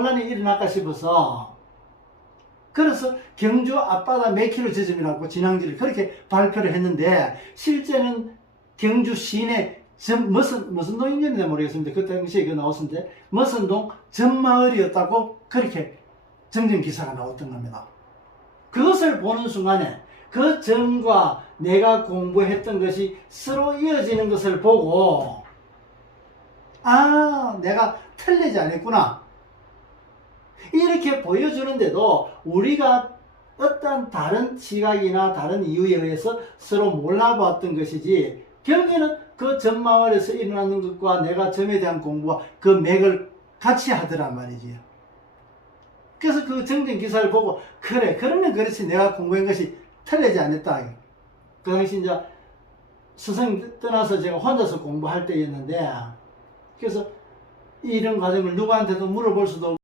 혼란이 일어날까 싶어서 그래서 경주 앞바다 몇 킬로 지점이라고 진앙지를 그렇게 발표를 했는데 실제는 경주 시내 전 무슨 무슨 동인지는 모르겠습니다. 그 당시에 그 나왔었는데 머선동 전마을이었다고 그렇게 정정 기사가 나왔던 겁니다. 그것을 보는 순간에 그 전과 내가 공부했던 것이 서로 이어지는 것을 보고 아 내가 틀리지 않았구나 이렇게 보여주는데도 우리가 어떤 다른 시각이나 다른 이유에 의해서 서로 몰라봤던 것이지 결국에는 그 전마을에서 일어나는 것과 내가 점에 대한 공부와 그 맥을 같이 하더란 말이지요. 그래서 그 정정 기사를 보고 그래 그러면 그렇지 내가 공부한 것이 틀리지 않았다. 그 당시 이제 스승 떠나서 제가 혼자서 공부할 때였는데 그래서 이런 과정을 누구한테도 물어볼 수도 없고